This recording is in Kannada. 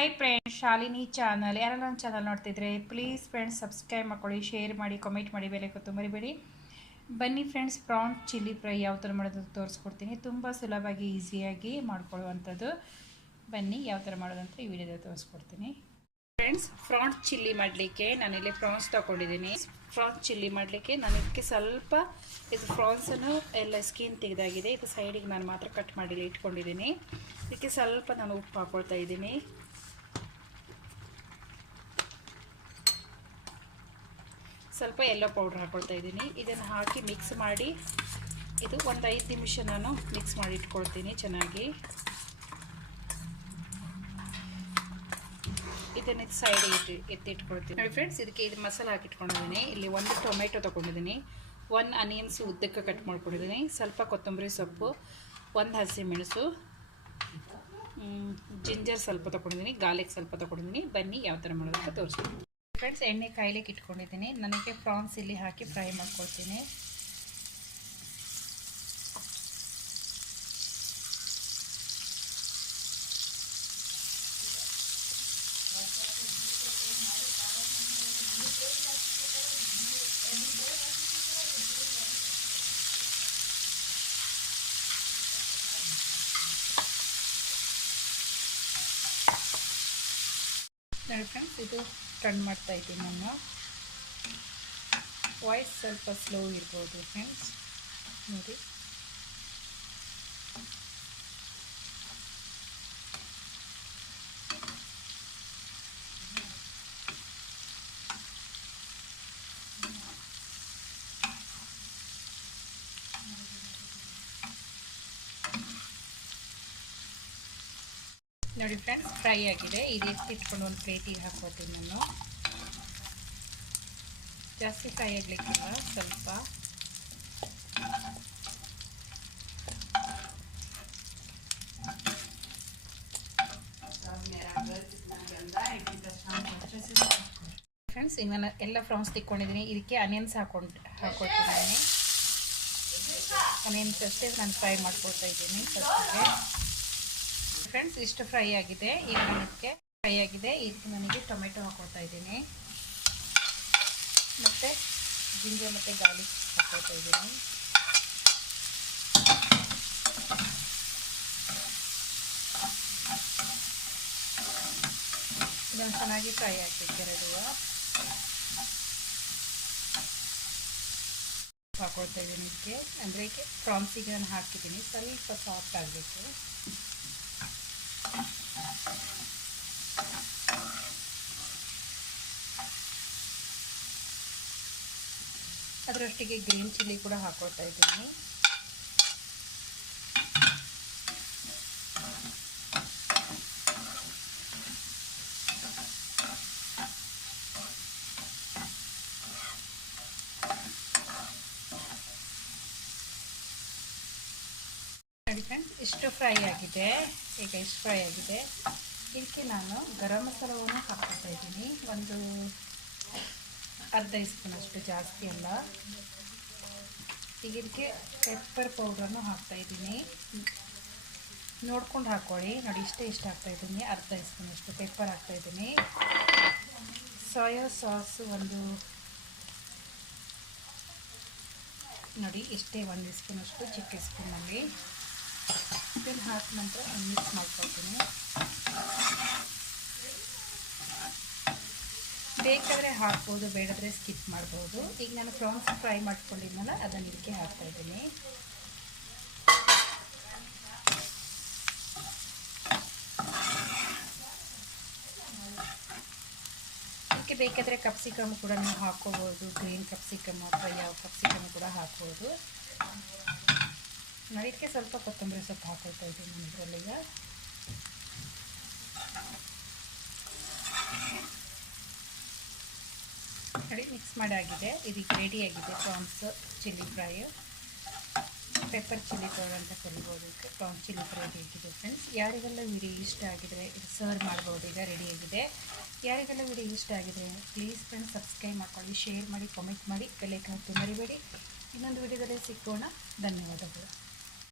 ಹಾಯ್ ಫ್ರೆಂಡ್ಸ್ ಶಾಲಿನಿ ಚಾನಲ್ ಯಾರು ನನ್ನ ಚಾನಲ್ ನೋಡ್ತಿದ್ರೆ ಪ್ಲೀಸ್ ಫ್ರೆಂಡ್ಸ್ ಸಬ್ಸ್ಕ್ರೈಬ್ ಮಾಡ್ಕೊಳ್ಳಿ ಶೇರ್ ಮಾಡಿ ಕಮೆಂಟ್ ಮಾಡಿ ಬೆಲೆ ಕೊತ್ತು ಮರಿಬೇಡಿ ಬನ್ನಿ ಫ್ರೆಂಡ್ಸ್ ಪ್ರಾನ್ ಚಿಲ್ಲಿ ಫ್ರೈ ಯಾವ ಥರ ಮಾಡೋದು ತೋರಿಸ್ಕೊಡ್ತೀನಿ. ತುಂಬ ಸುಲಭವಾಗಿ ಈಸಿಯಾಗಿ ಮಾಡ್ಕೊಳ್ಳುವಂಥದ್ದು. ಬನ್ನಿ ಯಾವ ಥರ ಮಾಡೋದಂತ ಈ ವಿಡಿಯೋದಲ್ಲಿ ತೋರಿಸ್ಕೊಡ್ತೀನಿ. ಫ್ರೆಂಡ್ಸ್ ಫ್ರಾನ್ಸ್ ಚಿಲ್ಲಿ ಮಾಡಲಿಕ್ಕೆ ನಾನಿಲ್ಲಿ ಪ್ರಾನ್ಸ್ ತೊಗೊಂಡಿದ್ದೀನಿ. ಫ್ರಾನ್ಸ್ ಚಿಲ್ಲಿ ಮಾಡಲಿಕ್ಕೆ ನಾನು ಇದಕ್ಕೆ ಸ್ವಲ್ಪ ಇದು ಫ್ರಾನ್ಸನ್ನು ಎಲ್ಲ ಸ್ಕಿನ್ ತೆಗೆದಾಗಿದೆ. ಇದು ಸೈಡಿಗೆ ನಾನು ಮಾತ್ರ ಕಟ್ ಮಾಡಿ ಇಟ್ಕೊಂಡಿದ್ದೀನಿ. ಇದಕ್ಕೆ ಸ್ವಲ್ಪ ನಾನು ಉಪ್ಪು ಹಾಕ್ಕೊಳ್ತಾ ಇದ್ದೀನಿ. ಸ್ವಲ್ಪ ಎಲ್ಲೋ ಪೌಡ್ರ್ ಹಾಕ್ಕೊಳ್ತಾ ಇದ್ದೀನಿ. ಇದನ್ನು ಹಾಕಿ ಮಿಕ್ಸ್ ಮಾಡಿ, ಇದು ಒಂದು ಐದು ನಿಮಿಷ ನಾನು ಮಿಕ್ಸ್ ಮಾಡಿ ಇಟ್ಕೊಳ್ತೀನಿ ಚೆನ್ನಾಗಿ. ಇದನ್ನು ಸೈಡ್ ಇಟ್ಟು ಎತ್ತಿಟ್ಕೊಳ್ತೀನಿ ನೋಡಿ ಫ್ರೆಂಡ್ಸ್ ಇದಕ್ಕೆ ಇದು ಮಸಾಲೆ ಹಾಕಿಟ್ಕೊಂಡಿದ್ದೀನಿ ಇಲ್ಲಿ ಒಂದು ಟೊಮೆಟೊ ತೊಗೊಂಡಿದ್ದೀನಿ. ಒಂದು ಅನಿಯನ್ಸ್ ಉದ್ದಕ್ಕೆ ಕಟ್ ಮಾಡ್ಕೊಂಡಿದ್ದೀನಿ. ಸ್ವಲ್ಪ ಕೊತ್ತಂಬರಿ ಸೊಪ್ಪು, ಒಂದು ಹಸಿಮೆಣಸು ಜಿಂಜರ್ ಸ್ವಲ್ಪ ತೊಗೊಂಡಿದ್ದೀನಿ. ಗಾರ್ಲಿಕ್ ಸ್ವಲ್ಪ ತೊಗೊಂಡಿದ್ದೀನಿ. ಬನ್ನಿ ಯಾವ ಥರ ಮಾಡೋದಕ್ಕೆ ತೋರಿಸ್ತೀನಿ. ಫ್ರೆಂಡ್ಸ್ ಎಣ್ಣೆ ಕಾಯ್ಲಿಕ್ಕೆ ಇಟ್ಕೊಂಡಿದ್ದೀನಿ ನನಗೆ ಫ್ರಾನ್ಸ್ ಇಲ್ಲಿ ಹಾಕಿ ಫ್ರೈ ಮಾಡ್ಕೊಳ್ತೀನಿ. ನೋಡಿ ಫ್ರೆಂಡ್ಸ್ ಇದು ಟರ್ನ್ ಮಾಡ್ತಾ ಇದ್ದೀನಿ ನಾನು. ವಾಯ್ಸ್ ಸ್ವಲ್ಪ ಸ್ಲೋ ಇರ್ಬೋದು ಫ್ರೆಂಡ್ಸ್ ನೋಡಿ. ನೋಡಿ ಫ್ರೆಂಡ್ಸ್ ಫ್ರೈ ಆಗಿದೆ. ಇದು ಎತ್ತಿಟ್ಕೊಂಡು ಒಂದು ಪ್ಲೇಟಿಗೆ ಹಾಕೋತೀನಿ ನಾನು. ಜಾಸ್ತಿ ಫ್ರೈ ಆಗಲಿಕ್ಕಿಲ್ಲ, ಸ್ವಲ್ಪ. ಫ್ರೆಂಡ್ಸ್ ಈಗ ನಾನು ಎಲ್ಲ ಫ್ರಾನ್ಸ್ ತಿಕ್ಕೊಂಡಿದ್ದೀನಿ. ಇದಕ್ಕೆ ಅನಿಯನ್ಸ್ ಹಾಕೊಂಡು ಹಾಕೊಳ್ತಿದ್ದೀನಿ ಅನಿಯನ್ಸ್ ಅಷ್ಟೇ ನಾನು ಫ್ರೈ ಮಾಡ್ಕೊಳ್ತಾ ಇದ್ದೀನಿ ಫಸ್ಟಿಗೆ ಫ್ರೆಂಡ್ಸ್ ಇಷ್ಟು ಫ್ರೈ ಆಗಿದೆ. ಈಗ ಇದಕ್ಕೆ ಫ್ರೈ ಆಗಿದೆ. ಇದಕ್ಕೆ ನನಗೆ ಟೊಮೆಟೊ ಹಾಕೋತಾ ಇದ್ದೀನಿ. ಮತ್ತು ಜಿಂಜೆ ಮತ್ತು ಗಾರ್ಲಿಕ್ ಹಾಕೋತಾ ಇದ್ದೀನಿ. ಇದನ್ನು ಚೆನ್ನಾಗಿ ಫ್ರೈ ಆಗಬೇಕು ಎರಡು. ಹಾಕೊಳ್ತಾ ಇದ್ದೀನಿ ಇದಕ್ಕೆ. ಅಂದರೆ ಪ್ರಾನ್ಸಿಗೆ ನಾನು ಹಾಕಿದ್ದೀನಿ. ಸ್ವಲ್ಪ ಸಾಫ್ಟ್ ಆಗಬೇಕು. ಅದರೊಟ್ಟಿಗೆ ಗ್ರೀನ್ ಚಿಲ್ಲಿ ಕೂಡ ಹಾಕೊಳ್ತಾ ಇದ್ದೀನಿ ನೋಡಿ ಫ್ರೆಂಡ್ಸ್ ಇಷ್ಟು ಫ್ರೈ ಆಗಿದೆ. ಈಗ ಇಷ್ಟು ಫ್ರೈ ಆಗಿದೆ. ಇದಕ್ಕೆ ನಾನು ಗರಂ ಮಸಾಲವನ್ನು ಹಾಕ್ಕೊಳ್ತಾ ಇದ್ದೀನಿ. ಒಂದು ಅರ್ಧ ಸ್ಪೂನ್ ಅಷ್ಟು ಜಾಸ್ತಿ ಅಲ್ಲ. ಈಗ ಇದಕ್ಕೆ ಪೆಪ್ಪರ್ ಪೌಡ್ರನ್ನು ಹಾಕ್ತಾಯಿದ್ದೀನಿ ನೋಡ್ಕೊಂಡು ಹಾಕ್ಕೊಳ್ಳಿ ನೋಡಿ, ಇಷ್ಟೇ ಇಷ್ಟ ಹಾಕ್ತಾಯಿದ್ದೀನಿ ಅರ್ಧ ಸ್ಪೂನ್ ಅಷ್ಟು ಪೆಪ್ಪರ್ ಹಾಕ್ತಾಯಿದ್ದೀನಿ ಸೋಯಾ ಸಾಸ್ ಒಂದು ನೋಡಿ, ಇಷ್ಟೇ ಒಂದು ಸ್ಪೂನ್ ಅಷ್ಟು ಚಿಕ್ಕ ಸ್ಪೂನಲ್ಲಿ. ಇದನ್ನು ಹಾಕಿ ನಂತರ ಮಿಕ್ಸ್ ಮಾಡ್ಕೊಳ್ತೀನಿ. ಬೇಕಾದರೆ ಹಾಕ್ಬೋದು, ಬೇಡದ್ರೆ ಸ್ಕಿಪ್ ಮಾಡ್ಬೋದು. ಈಗ ನಾನು ಪ್ರಾನ್ಸ್ ಫ್ರೈ ಮಾಡ್ಕೊಂಡಿದ್ನಲ್ಲ, ಅದನ್ನು ಇದಕ್ಕೆ ಹಾಕ್ತಾಯಿದ್ದೀನಿ ಇದಕ್ಕೆ ಬೇಕಾದರೆ ಕಪ್ಸಿಕಮ್ ಕೂಡ ನೀವು ಹಾಕ್ಕೋಬೋದು ಗ್ರೀನ್ ಕಪ್ಸಿಕಮ್ ಅಥವಾ ಯಾವ ಕಪ್ಸಿಕಮ್ ಕೂಡ ಹಾಕ್ಬೋದು. ನಾನು ಇದಕ್ಕೆ ಸ್ವಲ್ಪ ಕೊತ್ತಂಬರಿ ಸೊಪ್ಪು ಹಾಕೊಳ್ತಾ ಇದ್ದೀನಿ ನಾನು ಇದರಲ್ಲೀಗ. ನೋಡಿ ಮಿಕ್ಸ್ ಮಾಡಾಗಿದೆ ಇದಕ್ಕೆ ರೆಡಿಯಾಗಿದೆ prawns chilli fry pepper chilli powder ಅಂತ ಕರಿಬೋದು ಪ್ರಾನ್ಸ್ ಚಿಲ್ಲಿ ಫ್ರೈ ಬೇಕಿದೆ ಫ್ರೆಂಡ್ಸ್ ಯಾರಿಗೆಲ್ಲ ವಿಡಿಯೋ ಇಷ್ಟ ಆಗಿದರೆ ಇದು ಸರ್ವ್ ಮಾಡ್ಬೋದು. ಈಗ ರೆಡಿಯಾಗಿದೆ ಯಾರಿಗೆಲ್ಲ ವಿಡಿಯೋ ಇಷ್ಟ ಆಗಿದೆ ಪ್ಲೀಸ್ ಫ್ರೆಂಡ್ಸ್ ಸಬ್ಸ್ಕ್ರೈಬ್ ಮಾಡ್ಕೊಳ್ಳಿ ಶೇರ್ ಮಾಡಿ ಕಾಮೆಂಟ್ ಮಾಡಿ ಬೆಲೆ ಹಾಕಿ ಮರಿಬೇಡಿ. ಇನ್ನೊಂದು ವಿಡಿಯೋದಲ್ಲಿ ಸಿಕ್ಕೋಣ ಧನ್ಯವಾದಗಳು.